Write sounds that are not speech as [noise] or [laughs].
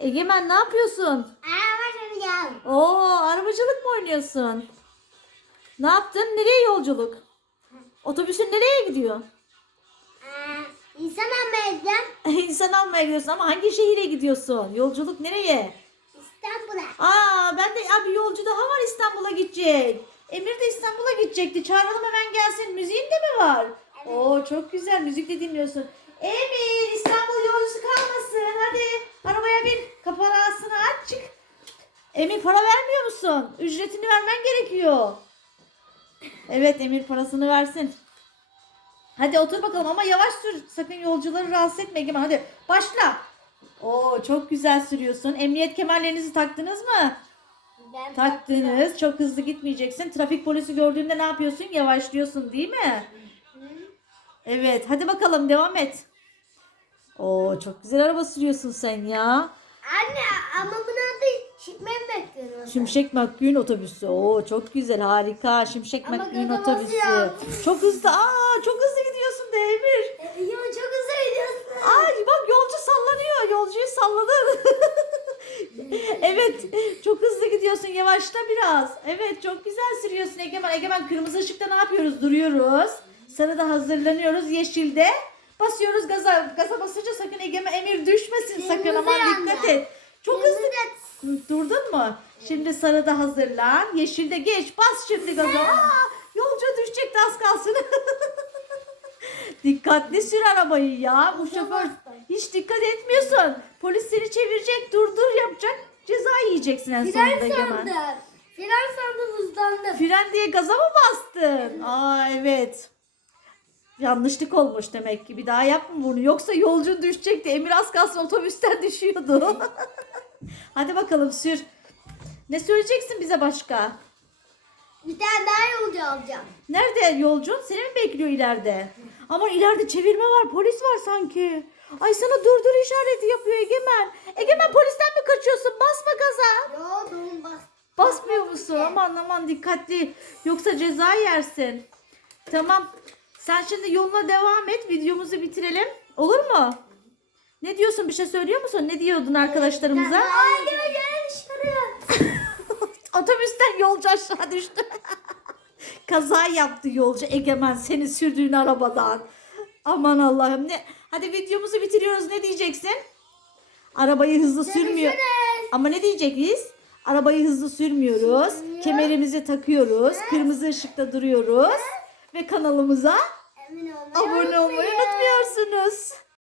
Egemen ne yapıyorsun? Araba süreceğim. Oo arabacılık mı oynuyorsun? Ne yaptın? Nereye yolculuk? Otobüsün nereye gidiyor? Aa, İnsan almayacağım. [laughs] İnsan almaya gidiyorsun ama hangi şehire gidiyorsun? Yolculuk nereye? İstanbul'a. Aa ben de ya bir yolcu daha var İstanbul'a gidecek. Emir de İstanbul'a gidecekti. Çağıralım hemen gelsin. Müziğin de mi var? Evet. Oo çok güzel. Müzik de dinliyorsun. Emir Emir para vermiyor musun? Ücretini vermen gerekiyor. Evet Emir parasını versin. Hadi otur bakalım ama yavaş sür. Sakın yolcuları rahatsız etme Egemen. Hadi başla. Oo çok güzel sürüyorsun. Emniyet kemerlerinizi taktınız mı? Ben Taktınız. Çok hızlı gitmeyeceksin. Trafik polisi gördüğünde ne yapıyorsun? Yavaşlıyorsun değil mi? Evet. Hadi bakalım devam et. Oo çok güzel araba sürüyorsun sen ya. Anne Şimşek bekliyorum. Şimşek McQueen otobüsü. Oo çok güzel harika. Şimşek Ama McQueen otobüsü. Çok hızlı. Aa çok hızlı gidiyorsun Demir. Ya çok hızlı gidiyorsun. Ay bak yolcu sallanıyor. Yolcuyu salladın. [laughs] evet çok hızlı gidiyorsun. Yavaşla biraz. Evet çok güzel sürüyorsun Egemen. Egemen kırmızı ışıkta ne yapıyoruz? Duruyoruz. Sarıda hazırlanıyoruz. Yeşilde basıyoruz gaza. Gaza basınca sakın Egemen Emir düşmesin sakın Kırmızı aman dikkat et. Çok hızlı. Durdun mu? Şimdi sarıda hazırlan. Yeşilde geç. Bas şimdi gaza. Aa, yolcu düşecekti az kalsın. [laughs] Dikkatli sür arabayı ya. Bu şoför hiç dikkat etmiyorsun. Polis seni çevirecek, dur dur yapacak. Ceza yiyeceksin en sonunda Fren Egemen. sandım. Fren sandım hızlandım. Fren diye gaza mı bastın? Aa evet. Yanlışlık olmuş demek ki. Bir daha yapma bunu. Yoksa yolcun düşecekti. Emir az kalsın otobüsten [laughs] düşüyordu. [laughs] Hadi bakalım sür. Ne söyleyeceksin bize başka? Bir tane daha yolcu alacağım. Nerede yolcun? Seni mi bekliyor ileride? Ama ileride çevirme var, polis var sanki. Ay sana dur dur işareti yapıyor Egemen. Egemen polisten mi kaçıyorsun? Basma gaza. Yo doğum bas. Basmıyor musun? Aman aman dikkatli. Yoksa ceza yersin. Tamam. Sen şimdi yoluna devam et. Videomuzu bitirelim. Olur mu? Ne diyorsun? Bir şey söylüyor musun? Ne diyordun arkadaşlarımıza? Ay gel gel dışarı. Otobüsten yolcu aşağı düştü. [laughs] Kaza yaptı yolcu Egemen seni sürdüğün arabadan. Aman Allah'ım ne? Hadi videomuzu bitiriyoruz. Ne diyeceksin? Arabayı hızlı sürmüyor. Ama ne diyeceğiz? Arabayı hızlı sürmüyoruz. Sürmüyor. Kemerimizi takıyoruz. Kırmızı ışıkta duruyoruz. Ve kanalımıza abone olmayı unutmuyorsunuz.